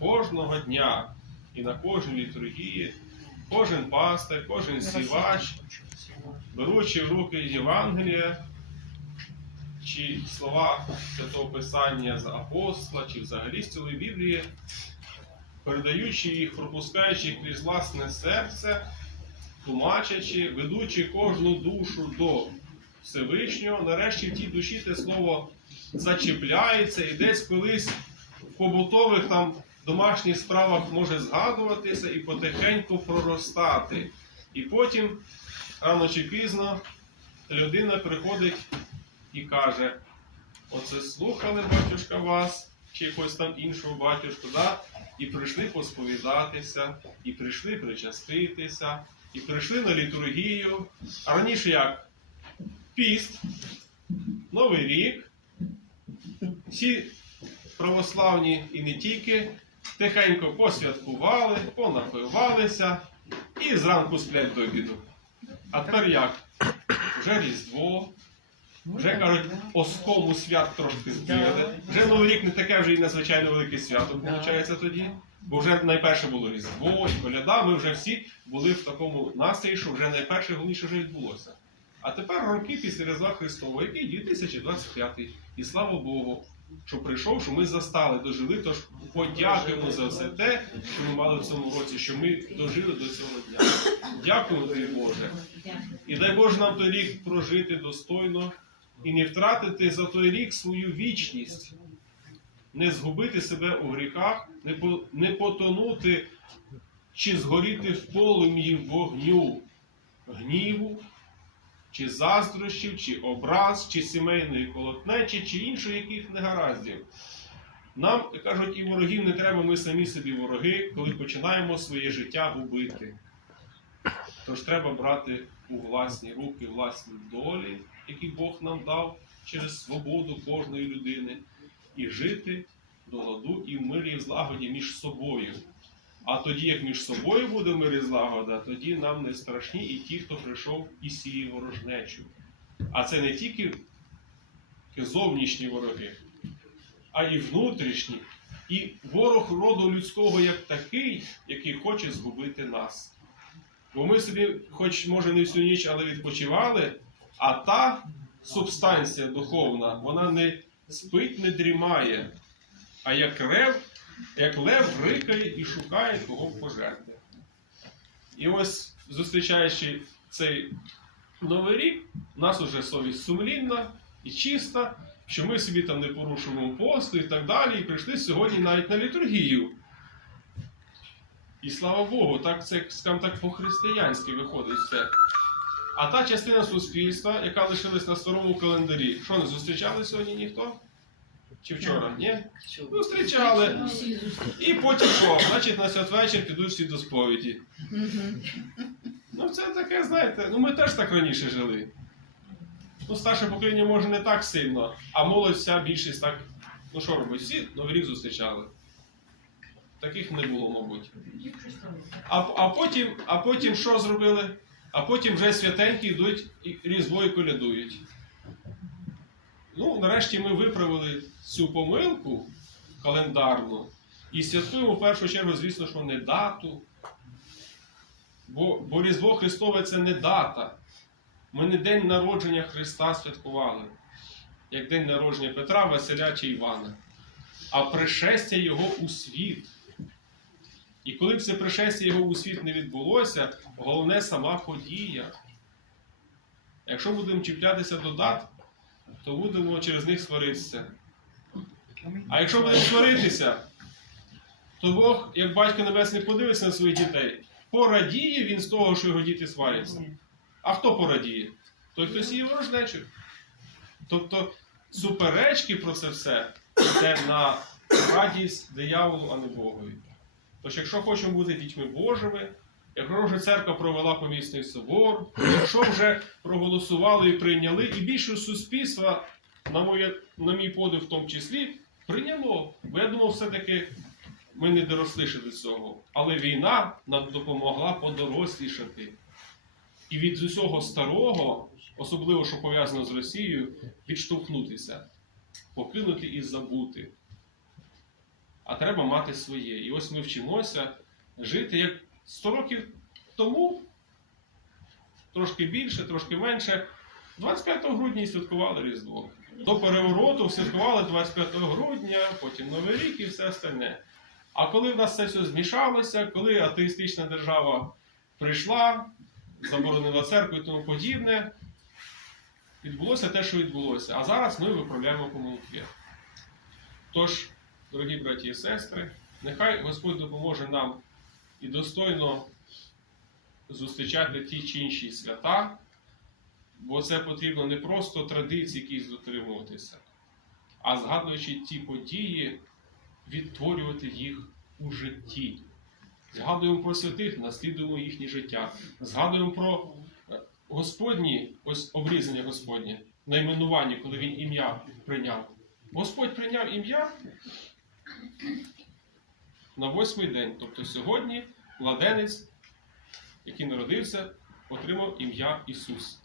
кожного дня. І на кожній літургії, кожен пастир, кожен сівач, беручи в руки Євангелія чи слова Святого Писання з апостола, чи взагалі з цілої Біблії, передаючи їх, пропускаючи крізь власне серце, тлумачачи, ведучи кожну душу до Всевишнього, нарешті в тій душі те слово зачіпляється і десь колись в побутових там домашніх справах може згадуватися і потихеньку проростати. І потім, рано чи пізно, людина приходить і каже: оце слухали батюшка вас, чи якогось там іншого батюшку, да? і прийшли посповідатися, і прийшли причаститися, і прийшли на літургію. А раніше як? Піст, Новий рік. Всі православні і не тільки тихенько посвяткували, понапивалися і зранку сплять до обіду. А тепер як? Вже Різдво, вже кажуть, оскому свят трошки збігали. Вже Новий рік не таке вже і надзвичайно велике свято, виходить тоді. Бо вже найперше було Різдво, і коляда, ми вже всі були в такому настрої, що вже найперше головніше вже відбулося. А тепер роки після Різдва Христового, який 2025. І слава Богу, що прийшов, що ми застали, дожили, тож подякуємо за все те, що ми мали в цьому році, що ми дожили до цього дня. Дякуємо тобі, Боже. І дай Боже нам той рік прожити достойно і не втратити за той рік свою вічність, не згубити себе у гріхах, не, потонути чи згоріти в полум'ї вогню гніву, чи заздрощів, чи образ, чи сімейної колотнечі, чи іншої яких негараздів. Нам, кажуть, і ворогів не треба, ми самі собі вороги, коли починаємо своє життя губити. Тож треба брати у власні руки власні долі, які Бог нам дав через свободу кожної людини, і жити до ладу і в мирі і в злагоді між собою. А тоді, як між собою буде мир і злагода, тоді нам не страшні і ті, хто прийшов і сіє ворожнечу. А це не тільки зовнішні вороги, а і внутрішні. І ворог роду людського як такий, який хоче згубити нас. Бо ми собі, хоч може не всю ніч, але відпочивали, а та субстанція духовна, вона не спить, не дрімає, а як рев, як лев рикає і шукає кого пожерти. І ось, зустрічаючи цей новий рік, у нас уже совість сумлінна і чиста, що ми собі там не порушуємо посту і так далі, і прийшли сьогодні навіть на літургію. І слава Богу, так це, скажімо так, по-християнськи виходить все. А та частина суспільства, яка лишилась на старому календарі, що не зустрічали сьогодні ніхто? Чи вчора? Ні? Ну, Зустрічали. І потім що? Значить, на святвечір підуть всі до сповіді. Ну, це таке, знаєте, ну ми теж так раніше жили. Ну, старше покоління може не так сильно, а молодь вся більшість так. Ну що робить? Всі Новий рік зустрічали. Таких не було, мабуть. А, а, потім, а потім що зробили? А потім вже святенькі йдуть і різдво і колядують. Ну, нарешті ми виправили цю помилку календарну і святкуємо в першу чергу, звісно, що не дату. Бо, бо Різдво Христове це не дата. Ми не день народження Христа святкували, як день народження Петра, Василя чи Івана, а пришестя Його у світ. І коли б це пришестя Його у світ не відбулося, головне сама подія. Якщо будемо чіплятися до дат, то будемо через них сваритися. А якщо будемо сваритися, то Бог, як батько Небесний, подивиться на своїх дітей, порадіє він з того, що його діти сваряться. А хто порадіє? Той, хто сіє ворожнечу. Тобто суперечки про це все йде на радість дияволу, а не Богові. Тож, якщо хочемо бути дітьми Божими, якщо вже церква провела помісний собор, якщо вже проголосували і прийняли, і більше суспільства, на, моє, на мій подив в тому числі, прийняло. Бо я думав, все-таки ми не доросли ще до цього. Але війна нам допомогла подорослішати. І від усього старого, особливо що пов'язано з Росією, відштовхнутися, покинути і забути. а треба мати своє. І ось ми вчимося жити як 100 років тому, трошки більше, трошки менше. 25 грудня і святкували Різдво. До перевороту святкували 25 грудня, потім Новий рік і все остальне. А коли в нас це все змішалося, коли атеїстична держава прийшла, заборонила церкву і тому подібне, відбулося те, що відбулося. А зараз ми виправляємо помилки. Тож, дорогі браті і сестри, нехай Господь допоможе нам і достойно зустрічати ті чи інші свята, бо це потрібно не просто традиції якісь дотримуватися, а згадуючи ті події, відтворювати їх у житті. Згадуємо про святих, наслідуємо їхнє життя. Згадуємо про е, Господні, ось обрізання Господнє, найменування, коли він ім'я прийняв. Господь прийняв ім'я на восьмий день. Тобто сьогодні младенець, який народився, отримав ім'я Ісус.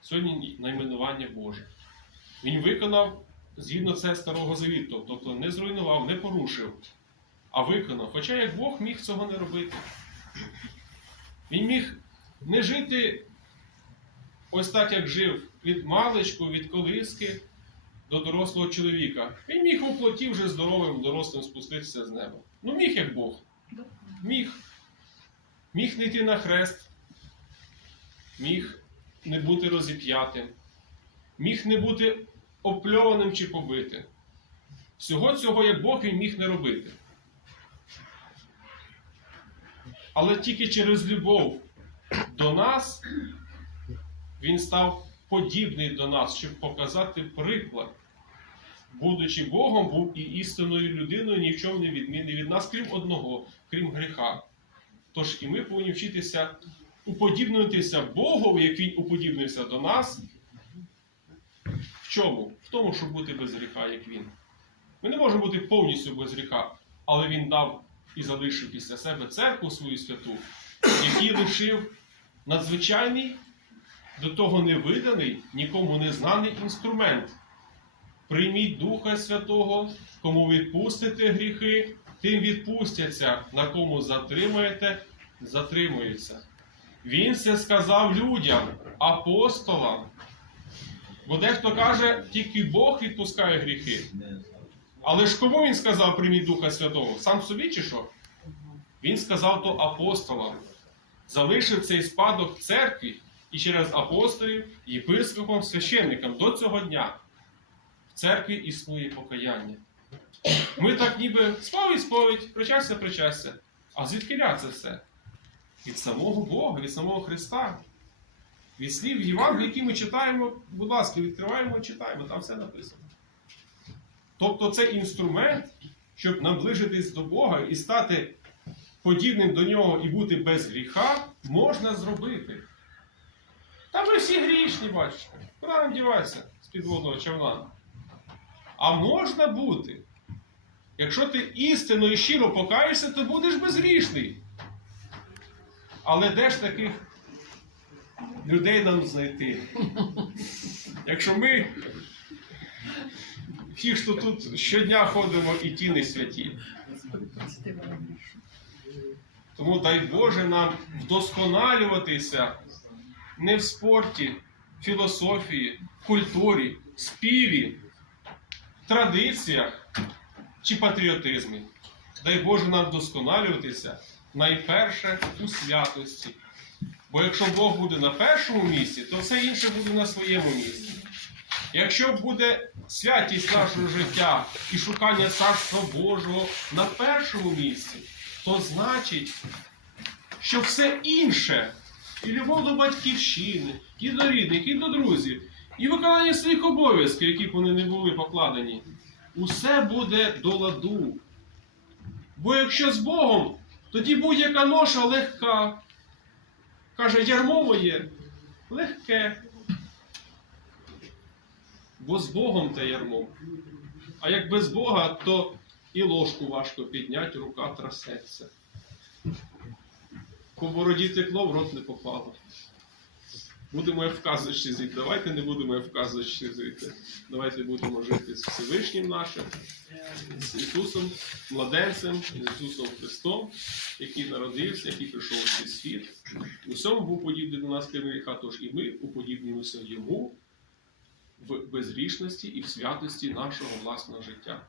Сьогодні найменування Боже. Він виконав згідно це Старого Завіту, тобто не зруйнував, не порушив, а виконав. Хоча як Бог міг цього не робити. Він міг не жити ось так, як жив від маличку, від колиски до дорослого чоловіка. Він міг у плоті вже здоровим, дорослим спуститися з неба. Ну, міг як Бог. Міг. Міг не йти на хрест, міг не бути розіп'ятим, міг не бути опльованим чи побитим. Всього цього, як Бог, він міг не робити. Але тільки через любов до нас він став подібний до нас, щоб показати приклад. Будучи Богом, був і істинною людиною, ні в чому не відмінний від нас, крім одного, крім гріха. Тож і ми повинні вчитися уподібнитися Богу, Він уподібнився до нас. В чому? В тому, щоб бути без гріха, як Він. Ми не можемо бути повністю без гріха, але Він дав і залишив після себе церкву свою святу, який лишив надзвичайний, до того невиданий, нікому не знаний інструмент. Прийміть Духа Святого, кому відпустите гріхи, тим відпустяться, на кому затримаєте, затримуються. Він це сказав людям, апостолам. Бо дехто каже, тільки Бог відпускає гріхи. Але ж кому він сказав прийміть Духа Святого? Сам собі чи що? Він сказав то апостолам. Залишив цей спадок церкві і через апостолів, єпископам, священникам до цього дня. Церкві існує покаяння. Ми так ніби сповідь, сповідь, причастя, причастя. А звідки це все? Від самого Бога, від самого Христа. Від слів Євангелії, які ми читаємо, будь ласка, відкриваємо читаємо, там все написано. Тобто це інструмент, щоб наближитись до Бога і стати подібним до нього і бути без гріха, можна зробити. Та ми всі грішні, бачите. Куди нам діватися з підводного човна? А можна бути. Якщо ти істинно і щиро покаєшся, то будеш безгрішний. Але де ж таких людей нам знайти? Якщо ми ті, що тут щодня ходимо і ті не святі. Тому дай Боже нам вдосконалюватися не в спорті, філософії, культурі, співі, традиціях чи патріотизмі. Дай Боже нам вдосконалюватися найперше у святості. Бо якщо Бог буде на першому місці, то все інше буде на своєму місці. Якщо буде святість нашого життя і шукання Царства Божого на першому місці, то значить, що все інше, і любов до батьківщини, і до рідних, і до друзів, і виконання своїх обов'язків, які б вони не були покладені, усе буде до ладу. Бо якщо з Богом, тоді будь-яка ноша легка. Каже, ярмо моє легке. Бо з Богом те ярмо. А як без Бога, то і ложку важко підняти, рука трасеться. По бороді текло, в рот не попало. Будемо вказуючи жити. Давайте не будемо вказуючи жити. Давайте будемо жити з Всевишнім нашим, з Ісусом, младенцем, з Ісусом Христом, який народився, який прийшов у цей світ. У всьому був подібний до нас крім гріха, тож і ми уподібнімося йому в безгрішності і в святості нашого власного життя.